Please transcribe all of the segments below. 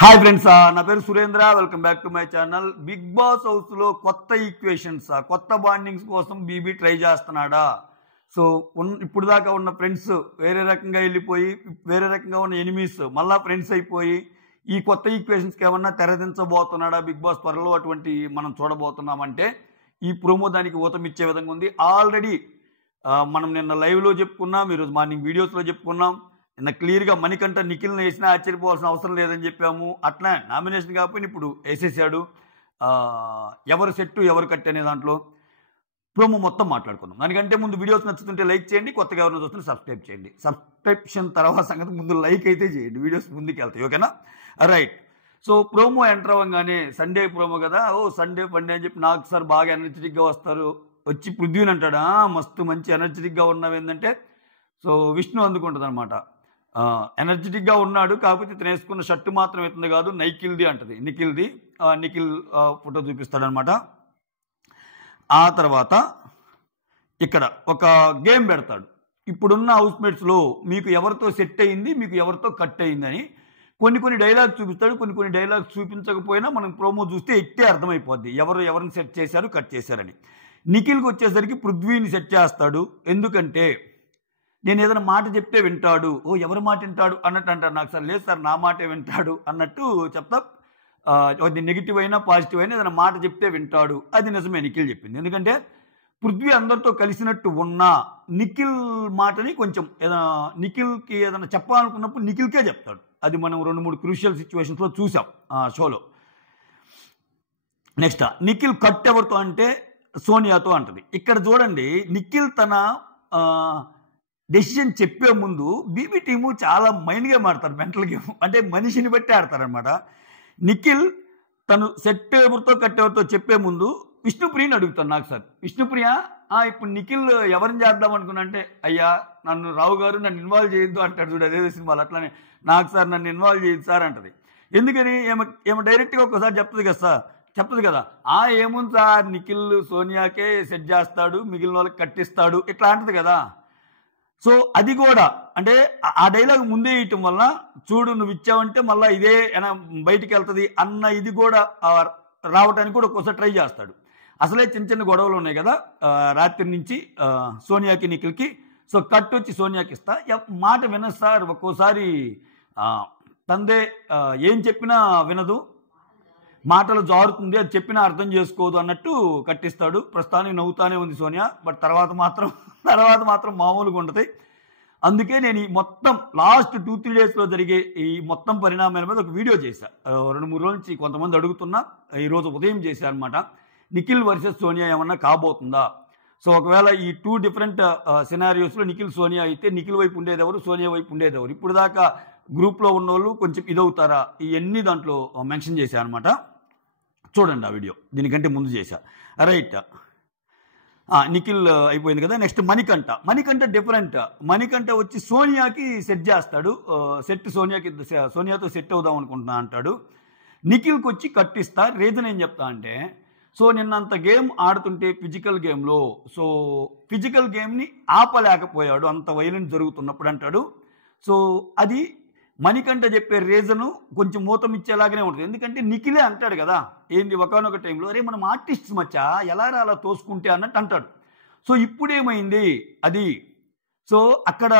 Hi friends, నా పేరు Surendra. Welcome back to my channel. Big boss హౌస్లో కొత్త ఈక్వేషన్స్, కొత్త బాండింగ్స్ కోసం బీబీ ట్రై చేస్తున్నాడా? సో ఇప్పుడు దాకా ఉన్న ఫ్రెండ్స్ వేరే రకంగా వెళ్ళిపోయి, వేరే రకంగా ఉన్న ఎనిమీస్ మళ్ళా ఫ్రెండ్స్ అయిపోయి, ఈ కొత్త ఈక్వేషన్స్కి ఏమన్నా తెరదించబోతున్నాడా బిగ్ బాస్ త్వరలో? అటువంటి మనం చూడబోతున్నామంటే ఈ ప్రోమో దానికి ఊతమిచ్చే విధంగా ఉంది. ఆల్రెడీ మనం నిన్న లైవ్లో చెప్పుకున్నాం, ఈరోజు మార్నింగ్ వీడియోస్లో చెప్పుకున్నాం. నిన్న క్లియర్గా మణికంఠ నిఖిల్ని వేసినా ఆశ్చర్యపోవాల్సిన అవసరం లేదని చెప్పాము. అట్లా నామినేషన్ కాకపోయినా ఇప్పుడు వేసేసాడు. ఎవరు సెట్టు ఎవరు కట్ అనే దాంట్లో ప్రోమో మొత్తం మాట్లాడుకుందాం. దానికంటే ముందు వీడియోస్ నచ్చుతుంటే లైక్ చేయండి, కొత్తగా ఎవరైనా చూస్తుంటే సబ్స్క్రైబ్ చేయండి. సబ్స్క్రిప్షన్ తర్వాత సంగతి ముందు లైక్ అయితే చేయండి, వీడియోస్ ముందుకు వెళ్తాయి. ఓకేనా? రైట్. సో ప్రోమో ఎంటర్ అవ్వగానే సండే ప్రోమో కదా, సండే ఫండే అని చెప్పి నాకు సార్ బాగా ఎనర్జెటిక్గా వస్తారు. వచ్చి పృథ్వీని అంటాడా, మస్తు మంచి ఎనర్జెటిక్గా ఉన్నావు ఏంటంటే, సో విష్ణు అందుకుంటుంది అనమాట. ఎనర్జెటిక్గా ఉన్నాడు, కాకపోతే ఇతను వేసుకున్న షర్టు మాత్రం ఇతుంది కాదు, నైకిల్ది అంటది, నిఖిల్ ఫోటో చూపిస్తాడనమాట. ఆ తర్వాత ఇక్కడ ఒక గేమ్ పెడతాడు. ఇప్పుడున్న హౌస్మేట్స్లో మీకు ఎవరితో సెట్ అయింది, మీకు ఎవరితో కట్ అయిందని కొన్ని డైలాగ్స్ చూపిస్తాడు. కొన్ని డైలాగ్స్ చూపించకపోయినా మనం ప్రోమో చూస్తే ఎట్టే అర్థమైపోద్ది ఎవరిని సెట్ చేశారు, కట్ చేశారని. నిఖిల్కి వచ్చేసరికి పృథ్వీని సెట్ చేస్తాడు. ఎందుకంటే నేను ఏదైనా మాట చెప్తే వింటాడు, ఎవరి మాట వింటాడు అన్నట్టు అంటారు. నాకు సార్ లేదు సార్, నా మాటే వింటాడు అన్నట్టు చెప్తా. అది నెగిటివ్ అయినా పాజిటివ్ అయినా ఏదైనా మాట చెప్తే వింటాడు, అది నిజమే నిఖిల్ చెప్పింది. ఎందుకంటే పృథ్వీ అందరితో కలిసినట్టు ఉన్న నిఖిల్ మాటని కొంచెం నిఖిల్కి ఏదైనా చెప్పాలనుకున్నప్పుడు నిఖిల్కే చెప్తాడు. అది మనం 2-3 క్రూషియల్ సిచ్యువేషన్స్లో చూసాం షోలో. నెక్స్ట్ నిఖిల్ కట్ ఎవరితో అంటే సోనియాతో అంటది. ఇక్కడ చూడండి, నిఖిల్ తన డెసిషన్ చెప్పే ముందు బీబీ టీము చాలా మైండ్గా ఆడతారు, మెంటల్ గేమ్ అంటే మనిషిని బట్టి ఆడతారనమాట. నిఖిల్ తను సెట్ ఎవరితో కట్ ఎవరితో చెప్పే ముందు విష్ణుప్రియని అడుగుతాను. నాకు సార్ విష్ణుప్రియ, ఇప్పుడు నిఖిల్ ఎవరిని చేద్దాం అనుకున్నా అంటే, అయ్యా నన్ను రావు గారు నన్ను ఇన్వాల్వ్ చేయొద్దు అంటాడు చూడు, అదే సినిమాలు. అట్లానే నాకు సార్ నన్ను ఇన్వాల్వ్ చేయదు సార్ అంటది. ఎందుకని ఏమో డైరెక్ట్గా ఒక్కసారి చెప్తుంది కదా, ఏముంది సార్, నిఖిల్ సోనియాకే సెట్ చేస్తాడు, మిగిలిన వాళ్ళకి కట్టిస్తాడు, ఇట్లా అంటది కదా. సో అది కూడా అంటే ఆ డైలాగ్ ముందే ఇవ్వటం వల్ల, చూడు నువ్వు ఇచ్చావంటే మళ్ళీ ఇదే బయటికి వెళ్తుంది అన్న ఇది కూడా రావడానికి కూడా ఒక్కోసారి ట్రై చేస్తాడు. అసలే చిన్న గొడవలు ఉన్నాయి కదా రాత్రి నుంచి సోనియాకి నిఖిల్కి. సో కట్ వచ్చి సోనియాకి ఇస్తా, మాట వినదు సార్, ఒక్కోసారి తందే ఏం చెప్పినా వినదు, మాటలు జారుతుంది, అది చెప్పినా అర్థం చేసుకోదు అన్నట్టు కట్టిస్తాడు. ప్రస్తుతానికి నవ్వుతానే ఉంది సోనియా, బట్ తర్వాత మాత్రం మామూలుగా ఉంటుంది. అందుకే నేను ఈ మొత్తం లాస్ట్ 2-3 డేస్లో జరిగే ఈ మొత్తం పరిణామాల మీద ఒక వీడియో చేశాను. 2-3 రోజుల నుంచి కొంతమంది అడుగుతున్నా, ఈరోజు ఉదయం చేశాను అనమాట. నిఖిల్ వర్సెస్ సోనియా ఏమన్నా కాబోతుందా? సో ఒకవేళ ఈ 2 డిఫరెంట్ సినారియోస్లో నిఖిల్ సోనియా అయితే నిఖిల్ వైపు ఉండేదెవరు, సోనియా వైపు ఉండేదెవరు, ఇప్పుడు దాకా గ్రూప్లో ఉన్న వాళ్ళు కొంచెం ఇదవుతారా, ఇవన్నీ దాంట్లో మెన్షన్ చేశాను అనమాట. చూడండి ఆ వీడియో, దీనికంటే ముందు చేశా. రైట్, నిఖిల్ అయిపోయింది కదా. Next Manikanta different. మణికంఠ వచ్చి సోనియాకి సెట్ చేస్తాడు, సోనియాతో సెట్ అవుదాం అనుకుంటున్నా అంటాడు. నిఖిల్కి వచ్చి కట్టిస్తా. రీజన్ ఏం చెప్తా అంటే, సో నిన్నంత గేమ్ ఆడుతుంటే ఫిజికల్ గేమ్ని ఆపలేకపోయాడు అంత వైలెంట్ జరుగుతున్నప్పుడు అంటాడు. సో అది మణికంఠ చెప్పే రీజను కొంచెం మూతం ఇచ్చేలాగానే ఉంటుంది. ఎందుకంటే నిఖిలే అంటాడు కదా, ఏంది ఒకనొక టైంలో అరే మనం ఆర్టిస్ట్స్ మచ్చా ఎలా అలా తోసుకుంటే అన్నట్టు అంటాడు. సో ఇప్పుడేమైంది అది, సో అక్కడ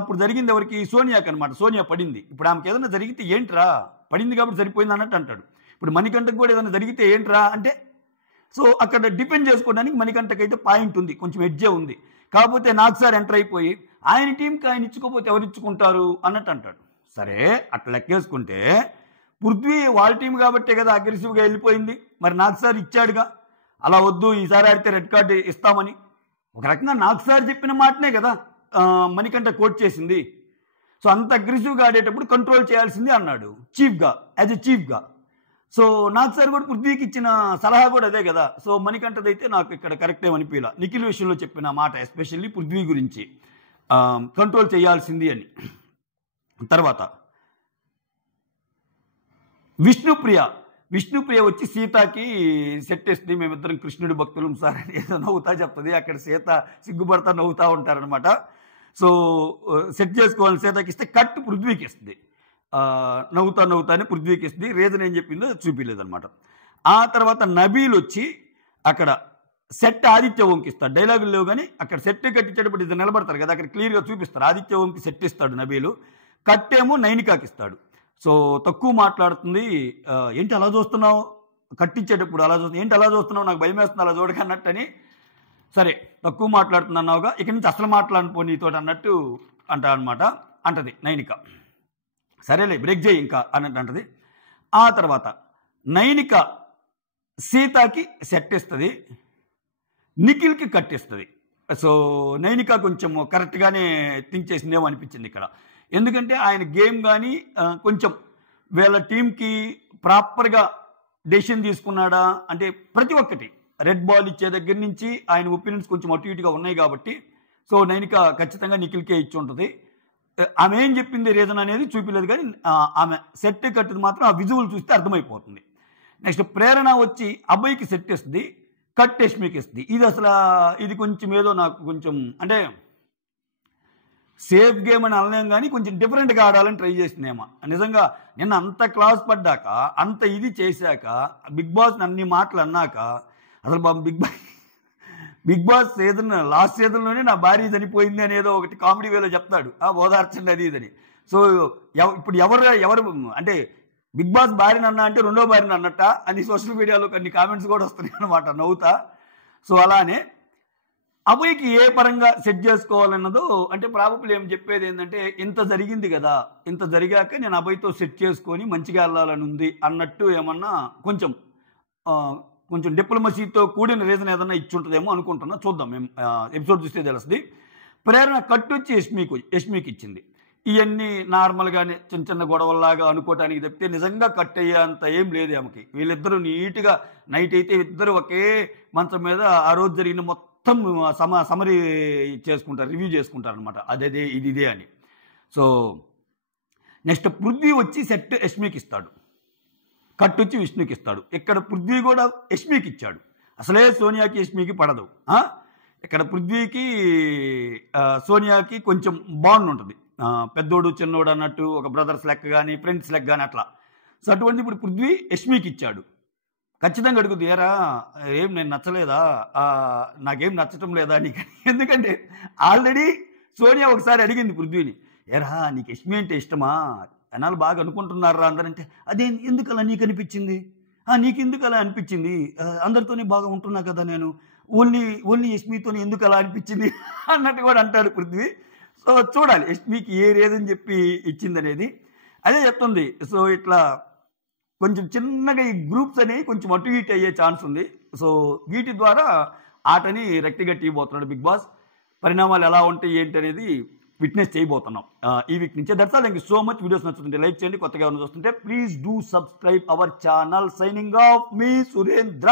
అప్పుడు జరిగింది ఎవరికి, సోనియాకి అనమాట. సోనియా పడింది. ఇప్పుడు ఆమెకి ఏదైనా జరిగితే ఏంట్రా, పడింది కాబట్టి సరిపోయింది అన్నట్టు అంటాడు. ఇప్పుడు మణికంఠకు కూడా ఏదైనా జరిగితే ఏంట్రా అంటే, సో అక్కడ డిపెండ్ చేసుకోవడానికి మణికంఠకి అయితే పాయింట్ ఉంది, కొంచెం ఎడ్జే ఉంది. కాకపోతే నాకు సార్ ఎంటర్ అయిపోయి ఆయన టీంకి ఆయన ఇచ్చుకోకపోతే ఎవరు ఇచ్చుకుంటారు అన్నట్టు అంటాడు. సరే అట్లా లెక్కేసుకుంటే పృథ్వీ వాళ్ళ టీం కాబట్టే కదా అగ్రెసివ్గా వెళ్ళిపోయింది, మరి నాకు సార్ ఇచ్చాడుగా, అలా వద్దు ఈసారి ఆడితే రెడ్ కార్డు ఇస్తామని. ఒక రకంగా నాకు సార్ చెప్పిన మాటనే కదా మణికంఠ కోట్ చేసింది. సో అంత అగ్రెసివ్గా ఆడేటప్పుడు కంట్రోల్ చేయాల్సింది అన్నాడు యాజ్ ఎ చీఫ్గా. సో నాకు సార్ కూడా పృథ్వీకి ఇచ్చిన సలహా కూడా అదే కదా. సో మణికంఠదైతే నాకు ఇక్కడ కరెక్ట్ ఏమనిపించలే, నిఖిల్ విషయంలో చెప్పిన మాట ఎస్పెషల్లీ పృథ్వీ గురించి కంట్రోల్ చేయాల్సింది అని. తర్వాత విష్ణుప్రియ వచ్చి సీతకి సెట్ వేస్తుంది, మేమిద్దరం కృష్ణుడి భక్తులం సార్ అని ఏదో నవ్వుతా చెప్తుంది. అక్కడ సీత సిగ్గుపడతా నవ్వుతూ ఉంటారనమాట. సో సెట్ చేసుకోవాలని సీతకి ఇస్తే కట్ పృథ్వీకి ఇస్తుంది. నవ్వుతా నవ్వుతా అని పృథ్వీకి ఇస్తుంది. రీజన్ ఏం చెప్పిందో చూపించలేదన్నమాట. ఆ తర్వాత నబీల్ వచ్చి అక్కడ సెట్ ఆదిత్య ఓంకి ఇస్తాడు. డైలాగులు లేవు కానీ అక్కడ సెట్ కట్టించేటప్పుడు ఇద్దరు నిలబడతారు కదా, అక్కడ క్లియర్గా చూపిస్తారు. ఆదిత్య ఓంకి సెట్ ఇస్తాడు నబీలు, కట్టేమో నైనికాకి ఇస్తాడు. సో తక్కువ మాట్లాడుతుంది. ఏంటి అలా చూస్తున్నావు, కట్టించేటప్పుడు అలా చూస్తున్నావు, ఏంటి అలా చూస్తున్నావు, నాకు భయం వేస్తుంది అలా చూడకన్నట్టని. సరే తక్కువ మాట్లాడుతున్నావుగా, ఇక్కడి నుంచి అసలు మాట్లాడిపో నీతో అన్నట్టు అంటది నైనిక. సరేలే బ్రేక్ చేయి ఇంకా అన్నట్టు అంటది. ఆ తర్వాత నైనిక సీతకి సెట్ ఇస్తుంది, నిఖిల్కి కట్టిస్తుంది. సో నైనిక కొంచెం కరెక్ట్గానే థింక్ చేసిందేమో అనిపించింది ఇక్కడ. ఎందుకంటే ఆయన గేమ్ కానీ కొంచెం వీళ్ళ టీంకి ప్రాపర్గా డెసిషన్ తీసుకున్నాడా అంటే ప్రతి ఒక్కటి రెడ్ బాల్ ఇచ్చే దగ్గర నుంచి ఆయన ఒపీనియన్స్ కొంచెం అటు ఇటుగా ఉన్నాయి కాబట్టి సో నైనిక ఖచ్చితంగా నిఖిల్కే ఇచ్చి ఉంటుంది. ఆమె ఏం చెప్పింది రీజన్ అనేది చూపించలేదు కానీ ఆమె సెట్ కట్టింది మాత్రం ఆ విజువల్ చూస్తే అర్థమైపోతుంది. నెక్స్ట్ ప్రేరణ వచ్చి అబ్బాయికి సెట్ ఇస్తుంది, కట్ యష్మికి ఇస్తుంది. ఇది అసలు ఇది కొంచెం ఏదో నాకు కొంచెం అంటే సేఫ్ గేమ్ అని అనలేం కానీ కొంచెం డిఫరెంట్గా ఆడాలని ట్రై చేసిందేమో. నిజంగా నిన్న అంత క్లాస్ పడ్డాక అంత ఇది చేశాక బిగ్ బాస్ అన్ని మాటలు అన్నాక అసలు బిగ్ బాస్ సీజన్ లాస్ట్ సీజన్లోనే నా భార్య చనిపోయింది అనేదో ఒకటి కామెడీ వేలో చెప్తాడు, ఓదార్చండి అది ఇదని. సో ఇప్పుడు ఎవరు అంటే బిగ్ బాస్ భార్యను అన్నా అంటే రెండో భార్యను అన్నట్ట అని సోషల్ మీడియాలో కొన్ని కామెంట్స్ కూడా వస్తున్నాయి అనమాట నవ్వుతా. సో అలానే అబ్బాయికి ఏ పరంగా సెట్ చేసుకోవాలన్నదో అంటే ప్రాబబ్లీ ఏం చెప్పేది ఏంటంటే ఇంత జరిగింది కదా, ఇంత జరిగాక నేను అబ్బాయితో సెట్ చేసుకొని మంచిగా వెళ్ళాలని ఉంది అన్నట్టు ఏమన్నా కొంచెం డిప్లొమసీతో కూడిన రీజన్ ఏదన్నా ఇచ్చి ఉంటుందేమో అనుకుంటున్నా. చూద్దాం, మేము ఎపిసోడ్ చూస్తే తెలుస్తుంది. ప్రేరణ కట్టు వచ్చి యష్మికి ఇచ్చింది. ఇవన్నీ నార్మల్గానే చిన్న చిన్న గొడవల్లాగా అనుకోవటానికి తప్పితే నిజంగా కట్ అయ్యేంత ఏం లేదు ఆమెకి. వీళ్ళిద్దరూ నీట్గా నైట్ అయితే ఇద్దరు ఒకే మంచం మీద ఆ రోజు జరిగిన మొత్తం సమరీ చేసుకుంటారు, రివ్యూ చేసుకుంటారు అనమాట, అదే ఇదే అని. సో నెక్స్ట్ పృథ్వీ వచ్చి సెట్ యష్మికి ఇస్తాడు, కట్ వచ్చి విష్ణుకి ఇస్తాడు. ఇక్కడ పృథ్వీ కూడా యష్మికి ఇచ్చాడు. అసలే సోనియాకి యష్మికి పడదు. ఇక్కడ పృథ్వీకి సోనియాకి కొంచెం బాండ్ ఉంటుంది, పెద్దోడు చిన్నోడు అన్నట్టు, ఒక బ్రదర్స్ లెక్క కానీ ఫ్రెండ్స్ లెక్క కానీ అట్లా. సో అటువంటి ఇప్పుడు పృథ్వీ యష్మికి ఇచ్చాడు. ఖచ్చితంగా అడుగుద్ది, ఏరా ఏం నేను నచ్చలేదా, నాకేం నచ్చటం లేదా నీకు, ఎందుకంటే ఆల్రెడీ సోనియా ఒకసారి అడిగింది పృథ్వీని, ఏరా నీకు యష్మి అంటే ఇష్టమా, జనాలు బాగా అనుకుంటున్నారా అందరంటే, అదే ఎందుకు అలా నీకు అనిపించింది, నీకు ఎందుకు అలా అనిపించింది, అందరితోనే బాగా ఉంటున్నా కదా నేను, ఓన్లీ యష్మితోనే ఎందుకు అలా అనిపించింది అన్నట్టు కూడా అంటాడు పృథ్వీ. సో చూడాలి యష్మికి ఏ రీజన్ చెప్పి ఇచ్చింది అనేది. అదే చెప్తుంది. సో ఇట్లా కొంచెం చిన్నగా ఈ గ్రూప్స్ అనేవి కొంచెం అటు ఇటు అయ్యే ఛాన్స్ ఉంది. సో వీటి ద్వారా ఆటని రెక్టిగట్టిపోతున్నాడు బిగ్ బాస్. పరిణామాలు ఎలా ఉంటాయి ఏంటి అనేది విట్నెస్ చేయబోతున్నాం ఈ వీక్ నుంచే. That's all. Thank you so much. Videos నచ్చుతుంటే లైక్ చేయండి, కొత్తగా ఏమైనా చూస్తుంటే please do subscribe our channel. Signing off మీ సురేంద్ర.